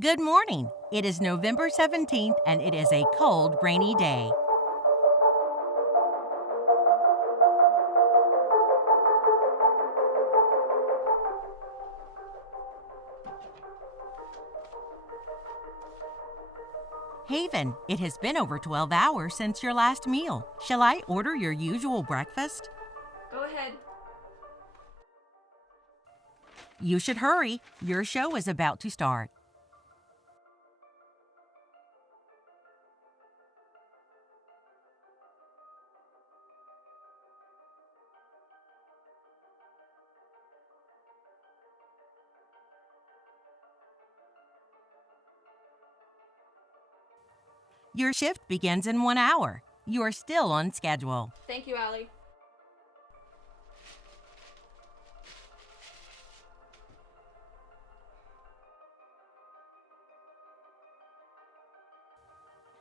Good morning. It is November 17th and it is a cold, rainy day. Haven, it has been over 12 hours since your last meal. Shall I order your usual breakfast? Go ahead. You should hurry. Your show is about to start. Your shift begins in 1 hour. You are still on schedule. Thank you, Allie.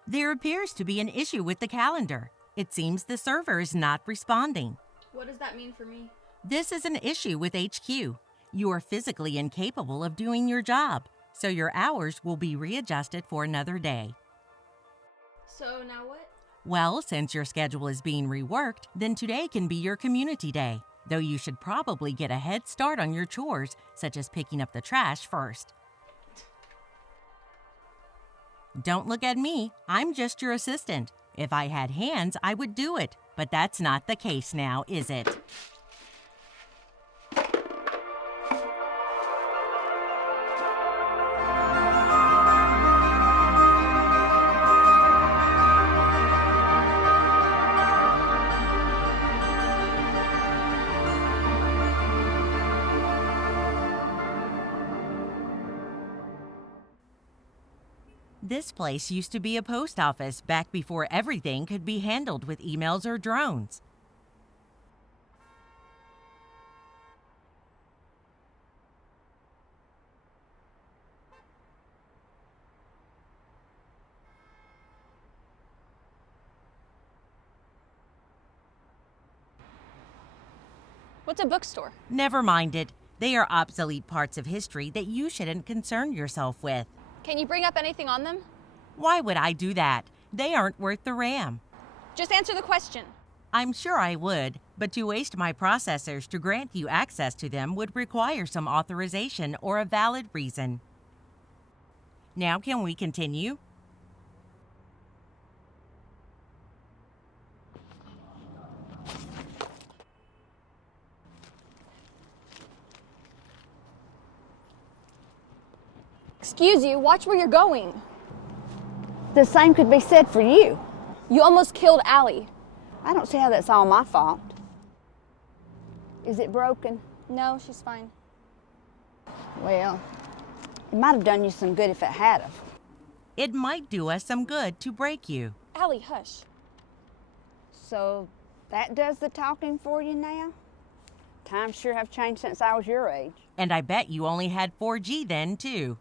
There appears to be an issue with the calendar. It seems the server is not responding. What does that mean for me? This is an issue with HQ. You are physically incapable of doing your job, so your hours will be readjusted for another day. So now what? Well, since your schedule is being reworked, then today can be your community day, though you should probably get a head start on your chores, such as picking up the trash first. Don't look at me. I'm just your assistant. If I had hands, I would do it, but that's not the case now, is it? This place used to be a post office back before everything could be handled with emails or drones. What's a bookstore? Never mind it. They are obsolete parts of history that you shouldn't concern yourself with. Can you bring up anything on them? Why would I do that? They aren't worth the RAM. Just answer the question. I'm sure I would, but to waste my processors to grant you access to them would require some authorization or a valid reason. Now can we continue? Excuse you, watch where you're going. The same could be said for you. You almost killed Allie. I don't see how that's all my fault. Is it broken? No, she's fine. Well, it might have done you some good if it had have. It might do us some good to break you. Allie, hush. So that does the talking for you now? Times sure have changed since I was your age. And I bet you only had 4G then, too.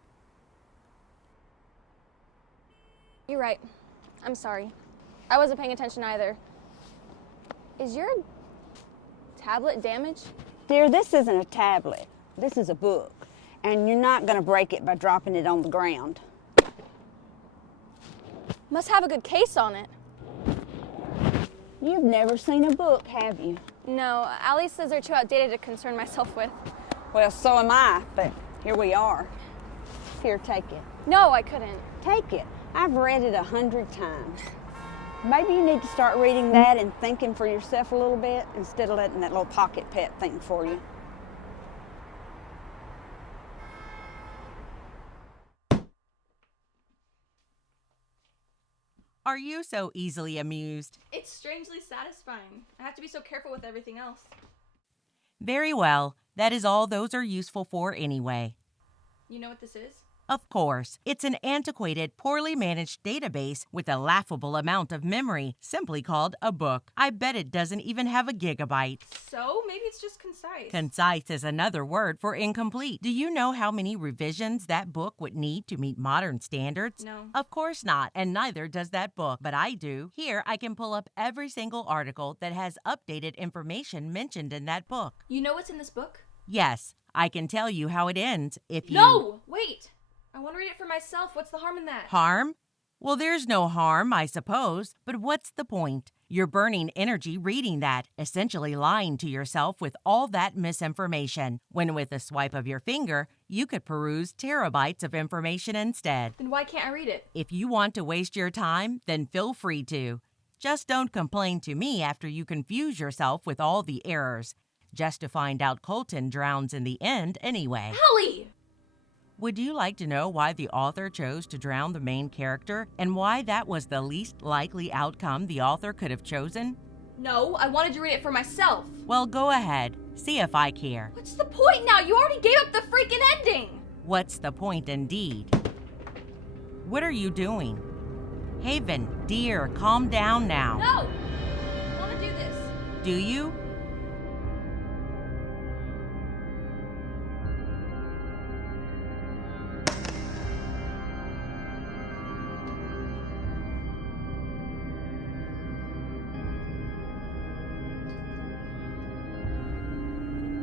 You're right. I'm sorry. I wasn't paying attention either. Is your tablet damaged? Dear, this isn't a tablet. This is a book. And you're not going to break it by dropping it on the ground. Must have a good case on it. You've never seen a book, have you? No, Allie says they're too outdated to concern myself with. Well, so am I, but here we are. Here, take it. No, I couldn't. Take it. I've read it 100 times. Maybe you need to start reading that and thinking for yourself a little bit instead of letting that little pocket pet think for you. Are you so easily amused? It's strangely satisfying. I have to be so careful with everything else. Very well. That is all those are useful for anyway. You know what this is? Of course, it's an antiquated, poorly managed database with a laughable amount of memory, simply called a book. I bet it doesn't even have a gigabyte. So, maybe it's just concise. Concise is another word for incomplete. Do you know how many revisions that book would need to meet modern standards? No. Of course not, and neither does that book, but I do. Here, I can pull up every single article that has updated information mentioned in that book. You know what's in this book? Yes, I can tell you how it ends if you... No! Wait! I want to read it for myself. What's the harm in that? Harm? Well, there's no harm, I suppose, but what's the point? You're burning energy reading that, essentially lying to yourself with all that misinformation, when with a swipe of your finger, you could peruse terabytes of information instead. Then why can't I read it? If you want to waste your time, then feel free to. Just don't complain to me after you confuse yourself with all the errors, just to find out Colton drowns in the end anyway. Ellie! Would you like to know why the author chose to drown the main character and why that was the least likely outcome the author could have chosen? No, I wanted to read it for myself. Well, go ahead. See if I care. What's the point now? You already gave up the freaking ending! What's the point indeed? What are you doing? Haven, dear, calm down now. No! I want to do this. Do you?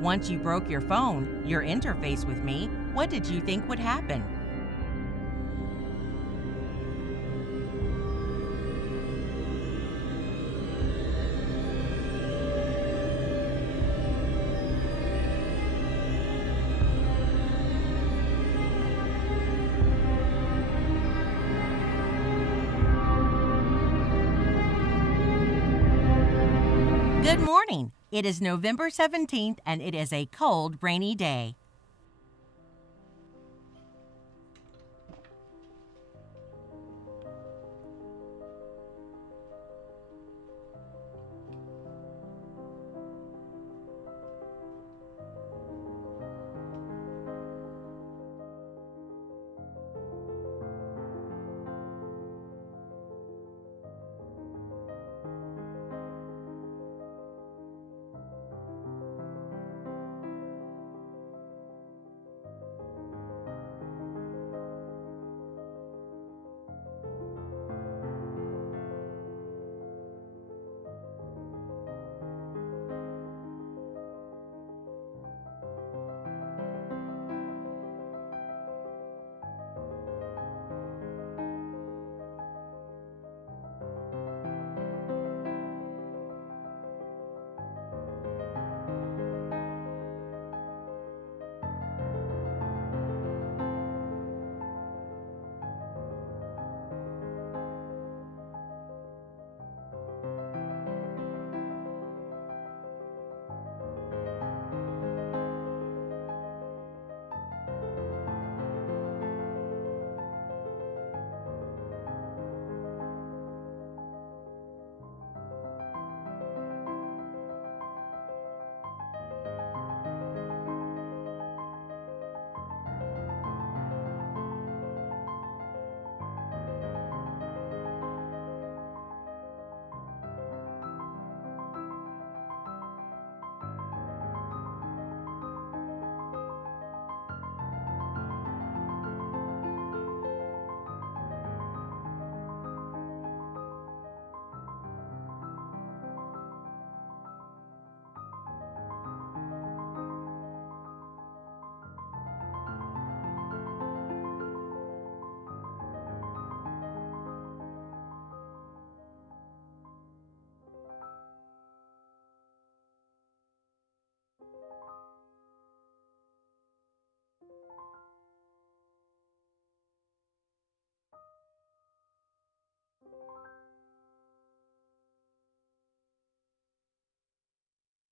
Once you broke your phone, your interface with me, what did you think would happen? Good morning. It is November 17th and it is a cold, rainy day.